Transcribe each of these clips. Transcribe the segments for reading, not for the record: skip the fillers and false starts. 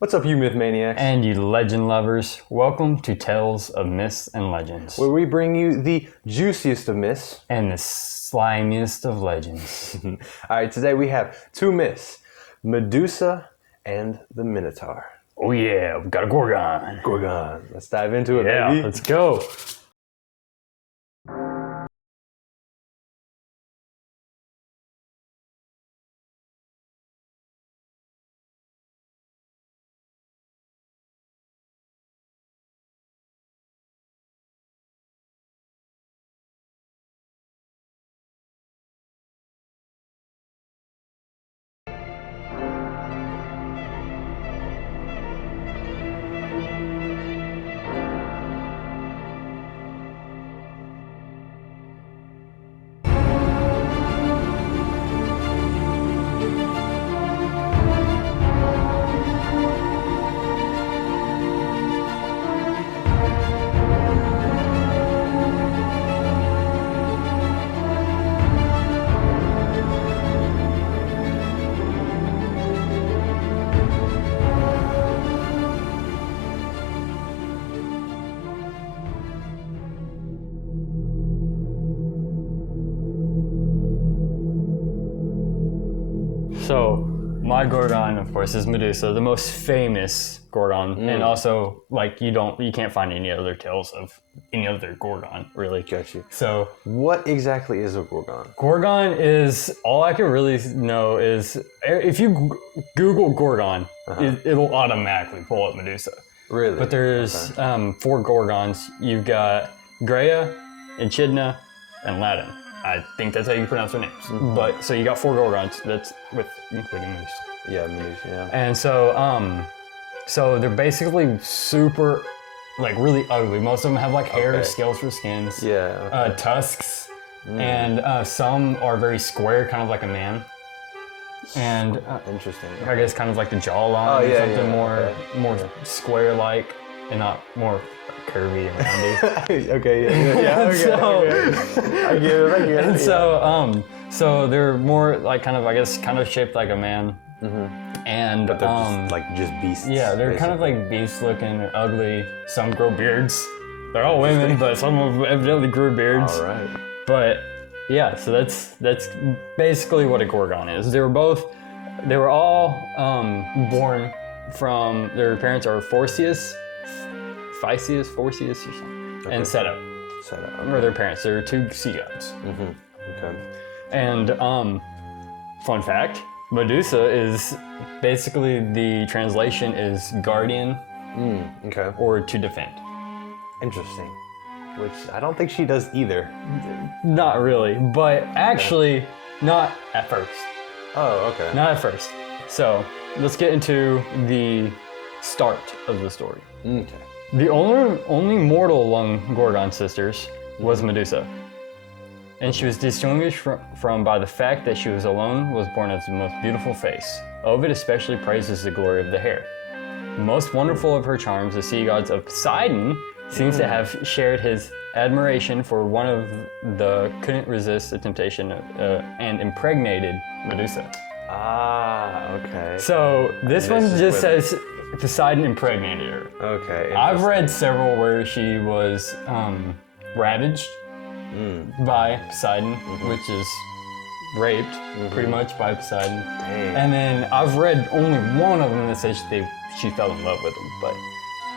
What's up, you myth maniacs? And you legend lovers, welcome to Tales of Myths and Legends, where we bring you the juiciest of myths and the slimiest of legends. All right, today we have two myths, Medusa and the Minotaur. Oh yeah, we got a Gorgon. Gorgon. Let's dive into it, Yeah, baby. let's go. So, my Gorgon, of course, is Medusa, the most famous Gorgon, and also, like, you can't find any other tales of any other Gorgon, really. Got you. So, What exactly is a Gorgon? Gorgon is, all I can really know is, if you Google Gorgon, it'll automatically pull up Medusa. Really? But there's 4 Gorgons. You've got Greya, Echidna, and Latin. I think that's how you pronounce their names. But so you got 4 Gorgons. That's including Medusa. Yeah, Medusa, yeah. And so they're basically super, like, really ugly. Most of them have like hair, scales for skins, tusks, and some are very square, kind of like a man. And Interesting. I guess kind of like the jawline, or something more square-like, and not more curvy and roundy. I get it. And so they're more like kind of shaped like a man. And But they're just beasts. yeah, they're kind of like beast looking. They're ugly. Some grow beards. They're all women, but some of them evidently grew beards. All right. But yeah, so that's basically what a Gorgon is. They were all born from, their parents are Phorcys or something, and Seto. Or their parents. They're 2 sea gods. Okay. And fun fact, Medusa is basically, the translation is guardian Okay. or to defend. Interesting. Which I don't think she does either. Not really, but actually not at first. Oh, okay. Not at first. So let's get into the start of the story. Okay. The only mortal among Gorgon sisters was Medusa. And she was distinguished from by the fact that she was born as the most beautiful face. Ovid especially praises the glory of the hair. Most wonderful of her charms, the sea gods of Poseidon seems to have shared his admiration for one of the couldn't resist the temptation and impregnated Medusa. Ah, okay. So this one just says Poseidon impregnated her. Okay. I've read several where she was ravaged by Poseidon, which is raped pretty much by Poseidon. Dang. And then I've read only one of them that says she fell in love with him, but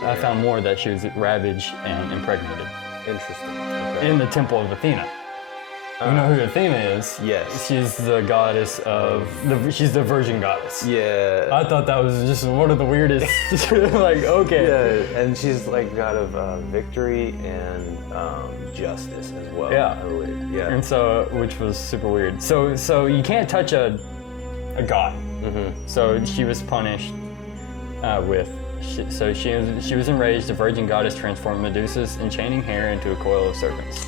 I found more that she was ravaged and impregnated. Interesting. Okay. In the temple of Athena. You know who Athena is? Yes. She's the goddess of she's the virgin goddess. Yeah. I thought that was just one of the weirdest. Like, okay. Yeah, and she's like god of victory and justice as well. Yeah. I believe. Yeah. And so, which was super weird. So you can't touch a god. So she was punished she was enraged. The virgin goddess transformed Medusa's enchanting hair into a coil of serpents,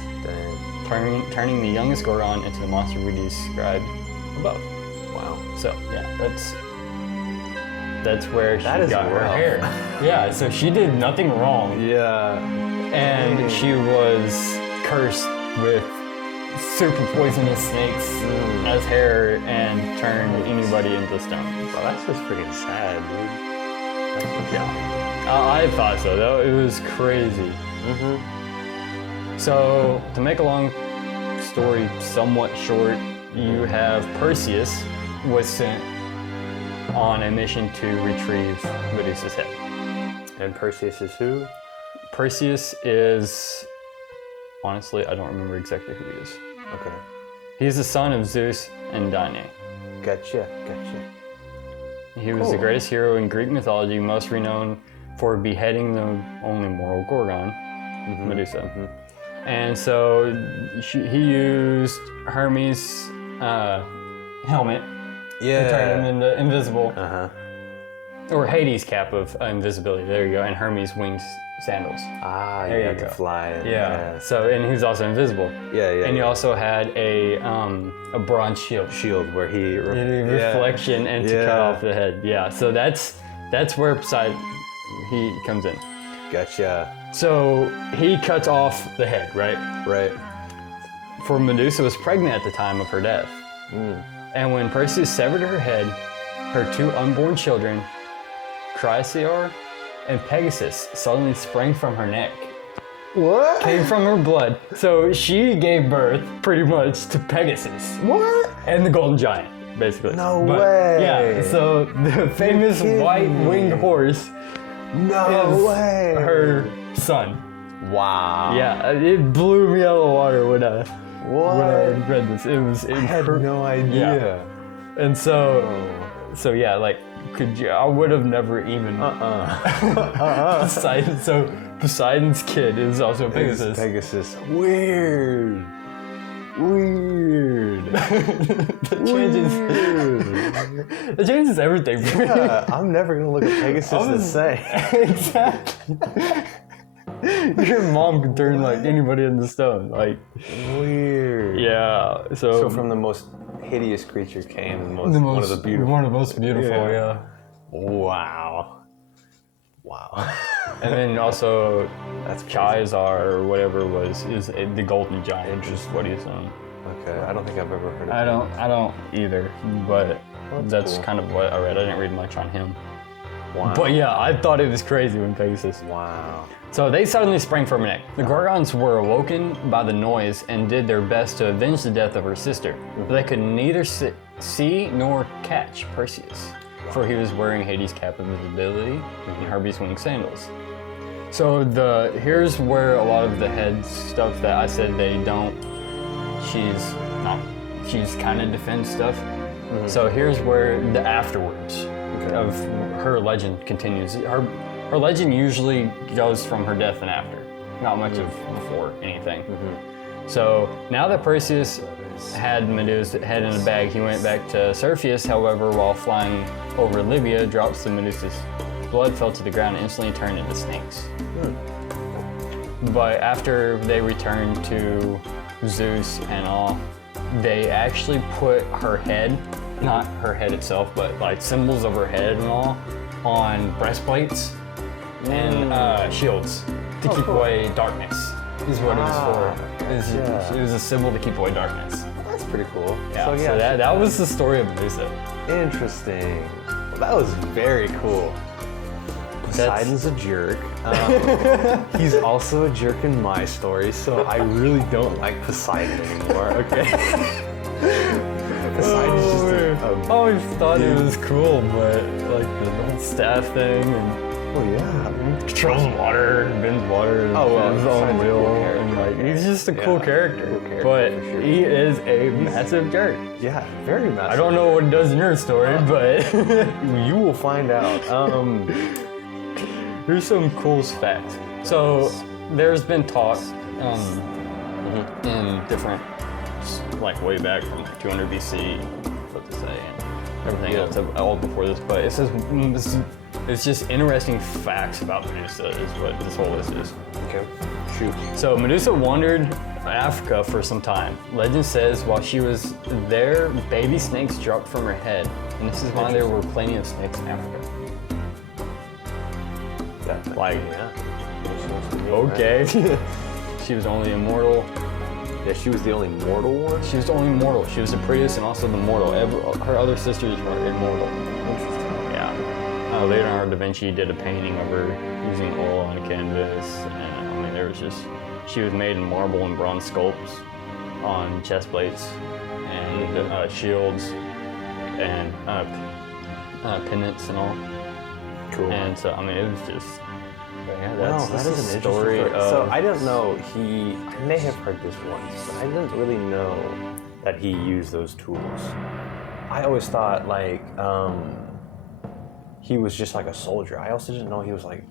turning the youngest Gorgon into the monster we described above. Wow. So yeah, that's where she got her rough. hair. Yeah, so she did nothing wrong. Yeah. And she was cursed with super poisonous snakes as hair and turned anybody into stone. Well, that's just freaking sad, dude. That's Yeah. I thought so, though. It was crazy. So, to make a long story somewhat short, you have Perseus was sent on a mission to retrieve Medusa's head. And Perseus is who? Perseus is, honestly, I don't remember exactly who he is. Okay. He's the son of Zeus and Danae. Gotcha. He was the greatest hero in Greek mythology, most renowned for beheading the only mortal Gorgon, Medusa. And so he used Hermes' helmet to turn him into invisible. Or Hades' cap of invisibility, there you go, and Hermes' wings sandals. Ah, There you you had to go. fly. Yeah. So, and he was also invisible. Yeah. And you also had a bronze shield. Shield where he Reflection and to cut off the head. Yeah. So that's where Poseidon he comes in. Gotcha. So he cuts off the head, right? Right. For Medusa was pregnant at the time of her death. And when Perseus severed her head, her two unborn children, Chrysaor and Pegasus, suddenly sprang from her neck. What? Came from her blood. So she gave birth, pretty much, to Pegasus. What? And the Golden Giant, basically. No way. Yeah, so the famous white-winged horse No is way. her son. Wow. Yeah, it blew me out of the water when I read this. It was I had no idea. Yeah. And so yeah, like, I would have never even. Poseidon, so Poseidon's kid is also Pegasus. Pegasus. Weird. That changes everything for me. I'm never gonna look at Pegasus the same. Exactly. Your mom could turn like anybody into stone. Like, weird. Yeah. So from the most hideous creature came one of the beautiful. One of the most beautiful. Yeah. Wow. And then also, That's crazy. Chizar or whatever is the Golden Giant. Just what he's on. Okay, I don't think I've ever heard of I don't either, but that's cool. kind of what I read. I didn't read much on him. Wow. But yeah, I thought it was crazy when Pegasus. Wow. So they suddenly sprang from her neck. The Gorgons were awoken by the noise and did their best to avenge the death of her sister. But they could neither see nor catch Perseus, for he was wearing Hades' cap of invisibility and Hermes' wing sandals. So here's where a lot of the head stuff that I said they don't. She's kind of defends stuff. So here's where the afterwards of her legend continues. Her legend usually goes from her death and after, not much of before anything. So now that Perseus had Medusa's head in a bag, he went back to Cepheus. However, while flying over Libya, drops of Medusa's blood fell to the ground and instantly turned into snakes. But after they returned to Zeus and all, they actually put her head, not her head itself, but like symbols of her head and all, on breastplates and shields to keep away darkness. Is what it was for. It was a symbol to keep away darkness. That's pretty cool. Yeah, so that was the story of Medusa. Interesting. Well, that was very cool. Poseidon's a jerk. He's also a jerk in my story, so I really don't like Poseidon anymore, okay? Poseidon's just I always thought it was cool, but like the whole staff thing and controls water, bends water, his own wheel, and like he's just a cool character. But he is a massive jerk. Yeah, very massive. I don't know what he does in your story, but You will find out. here's some cool facts. So there's been talk in different, like way back from 200 BC, what to say, and everything else all before this. But it says it's just interesting facts about Medusa is what this whole list is. Okay, shoot. So Medusa wandered Africa for some time. Legend says while she was there, baby snakes dropped from her head, and this is why there were plenty of snakes in Africa. Like, okay. She was only immortal. Yeah, she was the only mortal one? She was the only mortal. She was the prettiest and also the mortal. Her other sisters were immortal. Interesting. Yeah. Leonardo da Vinci did a painting of her using oil on a canvas, and I mean, there was just, she was made in marble and bronze sculpts on chest plates and shields and pendants and all. Cool. And so, I mean, it was just, yeah, Wow, that's that the is an story interesting of, So I didn't know I may have heard this once, but I didn't really know that he used those tools. I always thought like he was just like a soldier. I also didn't know he was like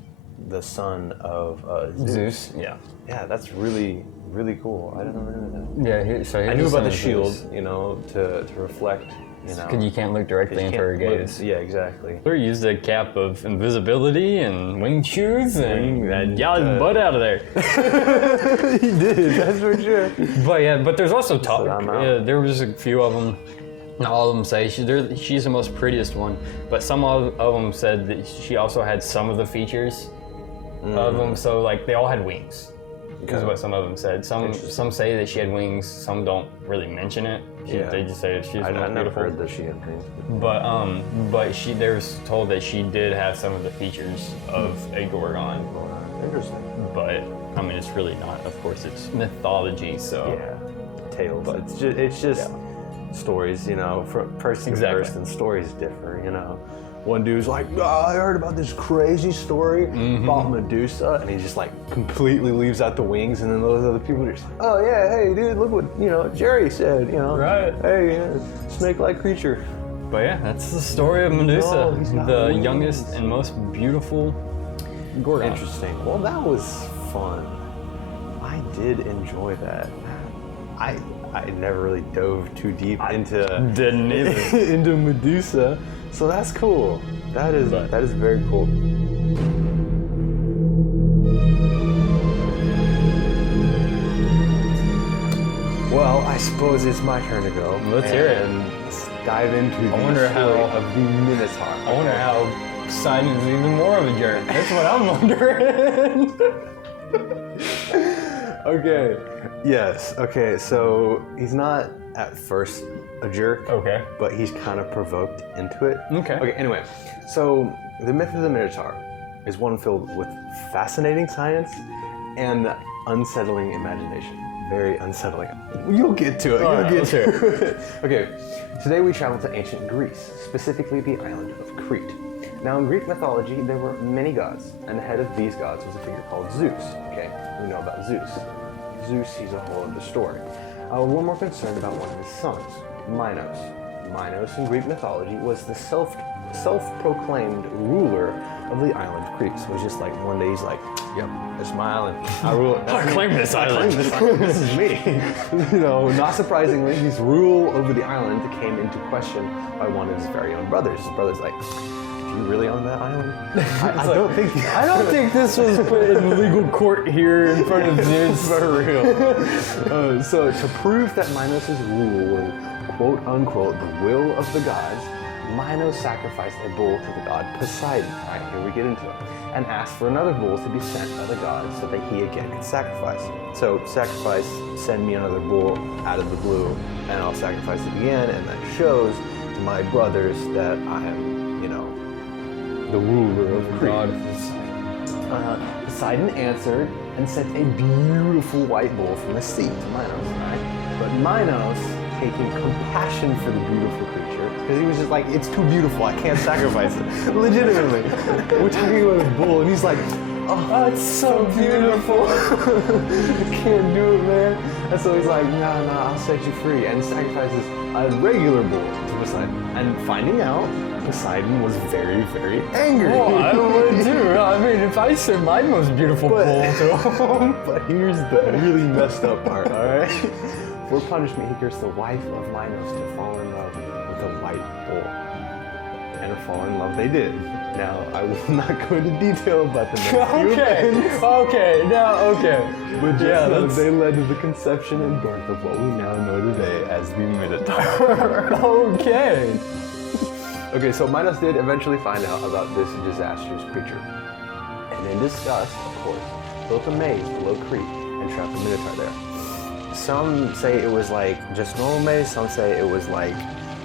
the son of Zeus. Yeah. Yeah, that's really, really cool. I didn't know that. Yeah, so I knew about the shield, you know, to reflect, you know. Because you can't look directly into her gaze. Yeah, exactly. He used a cap of invisibility and winged shoes and got his butt out of there. He did, that's for sure. But yeah, but there's also talk. I'm out. Yeah, there was a few of them. Not all of them say she's the most prettiest one, but some of them said that she also had some of the features of them. So like they all had wings. Is what some of them said. Some say that she had wings. Some don't really mention it. They just say she's I the most never beautiful. heard that she had wings. But they was told that she did have some of the features of a Gorgon. Interesting. But I mean, it's really not. Of course, it's mythology. So Yeah, tales. It's just stories, you know. From person to person, stories differ, you know. One dude's like, I heard about this crazy story about Medusa, and he just like completely leaves out the wings, and then those other people are just like, oh yeah, hey dude, look what, you know, Jerry said, you know. Right. Hey, snake-like creature. But yeah, that's the story of Medusa, the youngest and most beautiful Gorgon. Interesting. Well, that was fun. I did enjoy that. I never really dove too deep into Didn't either. into Medusa, so that's cool. That is very cool. Well, I suppose it's my turn to go. Let's hear it. And dive into the story of the Minotaur. I wonder how Poseidon's even more of a jerk. That's what I'm wondering. Okay. Yes. Okay. So he's not at first a jerk. Okay. But he's kind of provoked into it. Okay. Okay. Anyway, so the myth of the Minotaur is one filled with fascinating science and unsettling imagination. Very unsettling. You'll get to it. You'll get to it. Okay. Today we travel to ancient Greece, specifically the island of Crete. Now, in Greek mythology, there were many gods, and the head of these gods was a figure called Zeus. Okay, we know about Zeus. Zeus, he's a whole other story. We're more concerned about one of his sons, Minos. Minos in Greek mythology was the self-proclaimed ruler of the island of Crete. So it was just like one day he's like, "Yep, it's my island. I rule it. I claim this island. This is me." You know, not surprisingly, his rule over the island came into question by one of his very own brothers. His brother's like, "You really own that island?" I don't think this was put in legal court here in front of Zeus. For real. So to prove that Minos' rule was quote unquote the will of the gods, Minos sacrificed a bull to the god Poseidon. All right, here we get into it. And asked for another bull to be sent by the gods so that he again could sacrifice. So sacrifice, send me another bull out of the blue, and I'll sacrifice it again, and that shows to my brothers that I am, you know, the ruler of Crete. Poseidon answered and sent a beautiful white bull from the sea to Minos, right? But Minos, taking compassion for the beautiful creature, because he was just like, it's too beautiful, I can't sacrifice it. Legitimately. We're talking about a bull, and he's like, oh, it's so beautiful. I can't do it, man. And so he's like, no, I'll set you free, and sacrifices a regular bull to Poseidon. And finding out, Poseidon was very, very angry. Oh, I don't want to do it. I mean, if I sent my most beautiful bull to him. But here's the really messed up part, all right? For punishment, he cursed the wife of Minos to fall in love with a white bull. And fall in love they did. Now, I will not go into detail about the next few events. Okay. But just know they led to the conception and birth of what we now know today as the Minotaur. Okay. Okay, so Minos did eventually find out about this disastrous creature. And in disgust, of course, built a maze below Crete and trapped the Minotaur there. Some say it was like just normal maze, some say it was like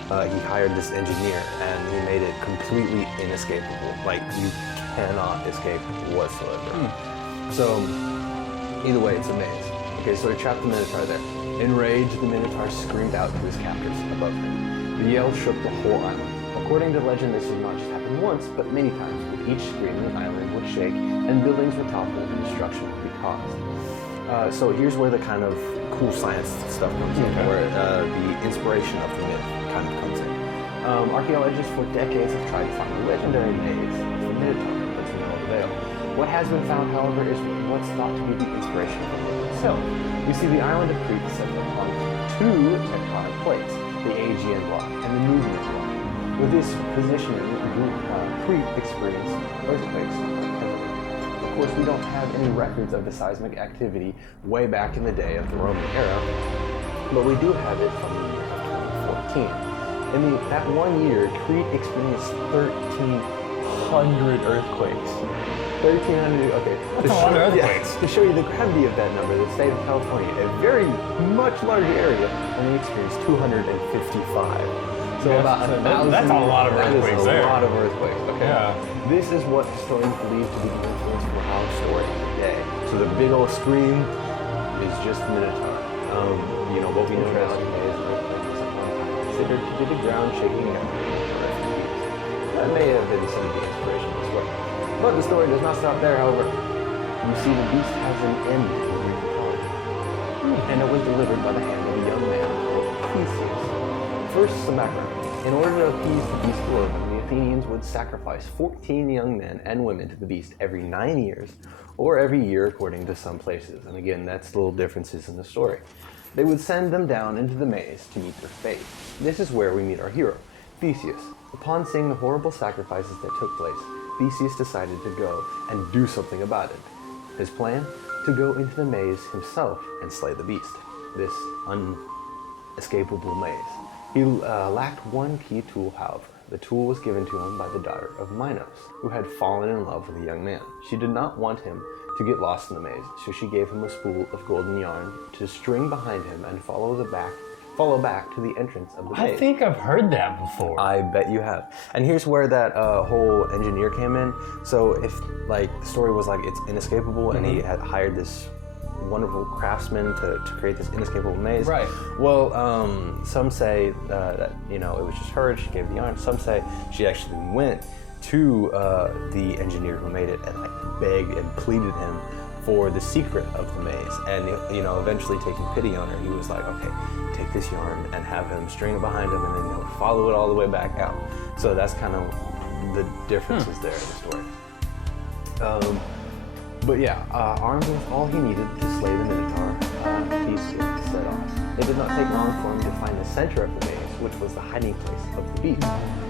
he hired this engineer, and he made it completely inescapable. Like, you cannot escape whatsoever. So, either way, it's a maze. Okay, so he trapped the Minotaur there. Enraged, the Minotaur screamed out to his captors above him. The yell shook the whole island. According to legend, this has not just happened once, but many times. With each scream, the island would shake, and buildings would topple, and destruction would be caused. So here's where the kind of cool science stuff comes in, where the inspiration of the myth kind of comes in. Archaeologists for decades have tried to find the legendary maze of the Minotaur, but to no avail. What has been found, however, is what's thought to be the inspiration of the myth itself. We see the island of Crete set upon two tectonic plates, the Aegean block and the Nubian block. With this positioning, Crete experienced earthquakes quite heavily. Of course, we don't have any records of the seismic activity way back in the day of the Roman era, but we do have it from the year of 2014. In that 1 year, Crete experienced 1,300 earthquakes. 1,300, okay. That's a lot of earthquakes. To show you the gravity of that number, the state of California, a very much larger area, only experienced 255. So about 1,000. That's a lot of earthquakes there. That's a lot of earthquakes, okay? Yeah. This is what historians believe to be the influence for our story today. So the big old scream is just the Minotaur. You know, what we know now today is an earthquake was at one time considered to be the ground shaking down for refugees. That may have been some of the inspiration of the story. But the story does not stop there, however. You see, the beast has an end to the Greek mythology. And it was delivered by the hand of a young man called Theseus. First, some background. In order to appease the beast lord, the Athenians would sacrifice 14 young men and women to the beast every 9 years, or every year according to some places. And again, that's little differences in the story. They would send them down into the maze to meet their fate. This is where we meet our hero, Theseus. Upon seeing the horrible sacrifices that took place, Theseus decided to go and do something about it. His plan? To go into the maze himself and slay the beast. This unescapable maze. He lacked one key tool, however. The tool was given to him by the daughter of Minos, who had fallen in love with a young man. She did not want him to get lost in the maze, so she gave him a spool of golden yarn to string behind him and follow back to the entrance of the maze. I think I've heard that before. I bet you have. And here's where that whole engineer came in. So if like the story was like it's inescapable and he had hired this wonderful craftsman to create this inescapable maze. Right. Well, some say that, you know, it was just her, she gave the yarn. Some say she actually went to the engineer who made it and like begged and pleaded him for the secret of the maze. And, you know, eventually taking pity on her, he was like, okay, take this yarn and have him string it behind him and then he'll follow it all the way back out. So that's kind of the differences there in the story. But yeah, armed with all he needed to slay the Minotaur, Theseus set off. It did not take long for him to find the center of the maze, which was the hiding place of the beast.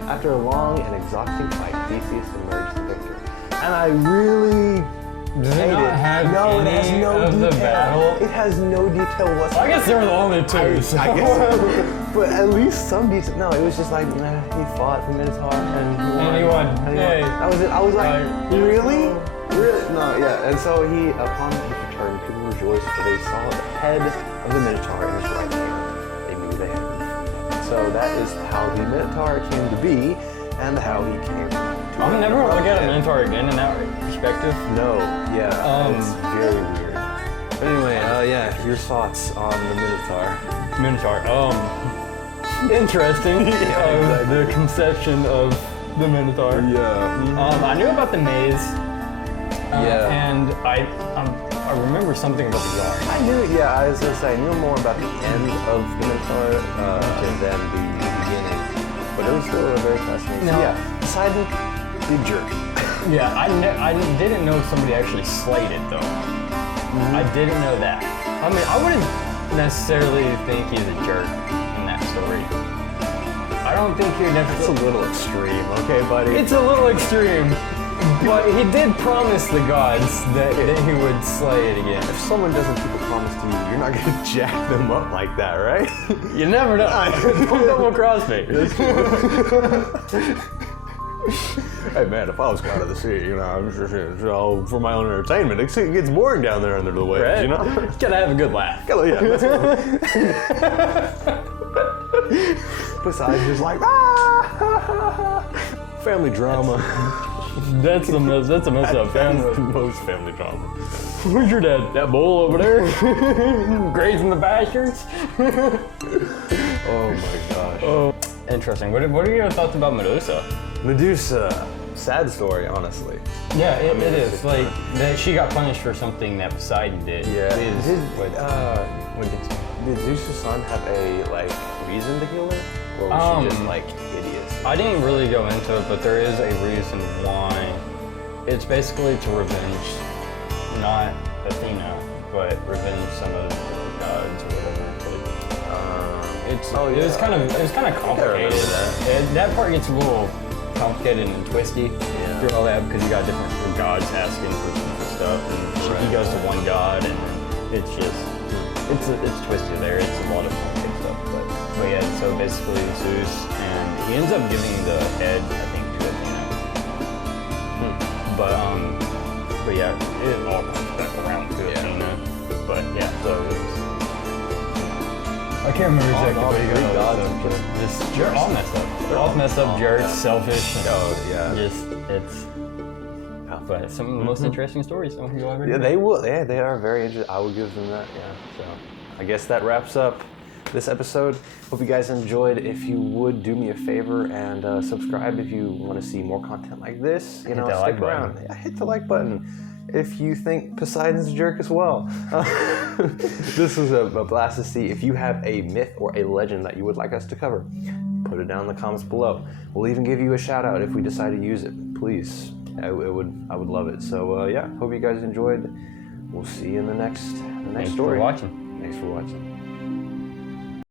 After a long and exhausting fight, Theseus emerged the victor. And I really Does it not have it has any no of detail. the battle? It has no detail whatsoever. I guess there were the only two. So. I guess, but at least some detail. No, it was just like he fought the Minotaur and he won. Yay. That was it. I was like, really? Really? No, yeah. And so upon his return, people rejoiced, for they saw the head of the Minotaur in his right hand. They knew they had him. So that is how the Minotaur came to be, and how he came. I'm never gonna look at a Minotaur again in that perspective. No, yeah, it's very weird. But anyway, yeah, your thoughts on the Minotaur? Minotaur. Interesting. Yeah, The conception of the Minotaur. Yeah. I knew about the maze. Yeah. And I remember something about the yarn. I knew, yeah, I was gonna say, I knew more about the end of the Minotaur than the beginning. But it was still a very fascinating. No. So yeah, Poseidon, big jerk. Yeah, I didn't know somebody actually slayed it though. I didn't know that. I mean, I wouldn't necessarily think he's a jerk in that story. I don't think he would It's a little extreme, okay, buddy? It's a little extreme, but he did promise the gods that he would slay it again. If someone doesn't keep a promise to you, you're not gonna jack them up like that, right? You never know. Don't double cross me. Hey man, if I was out of the sea, you know, I'm sure for my own entertainment, it gets boring down there under the waves, Right? you know? Gotta have a good laugh. Yeah, that's Poseidon's just like, ah! Family drama. That's the most up That's family. the most family drama. Where's your dad? That bull over there? Grazing the pastures? Oh my gosh. Oh, interesting. What are your thoughts about Medusa? Medusa. Sad story, honestly. Yeah, it is. it's Like, that she got punished for something that Poseidon did. Yeah. What Did Zeus' son have a reason to kill her? Or was she just hideous? I didn't really go into it, but there is a reason why. It's basically to revenge, not Athena, but revenge some of the gods or whatever. It was kind of complicated. That part gets a little complicated and twisty through all that because you got different gods asking for stuff, and he goes to one god, and it's just it's twisted there. It's a lot of complicated stuff, but yeah. So basically, Zeus, and he ends up giving the head, I think, to Athena. But yeah, it all comes back around to Athena. But yeah, so it was. I can't remember exactly what you got. Just they're all messed up. They're all messed up, jerks, selfish. Oh yeah. But some of the most interesting stories. Some people ever. Yeah, they will. Yeah, they are very interesting. I will give them that. Yeah. So I guess that wraps up this episode. Hope you guys enjoyed. If you would do me a favor and subscribe if you want to see more content like this. You know, stick around. Yeah, hit the like button. If you think Poseidon's a jerk as well. This was a blast to see. If you have a myth or a legend that you would like us to cover, put it down in the comments below. We'll even give you a shout out if we decide to use it. Please, I would love it. So yeah, hope you guys enjoyed. We'll see you in the next story. Thanks for watching. Thanks for watching.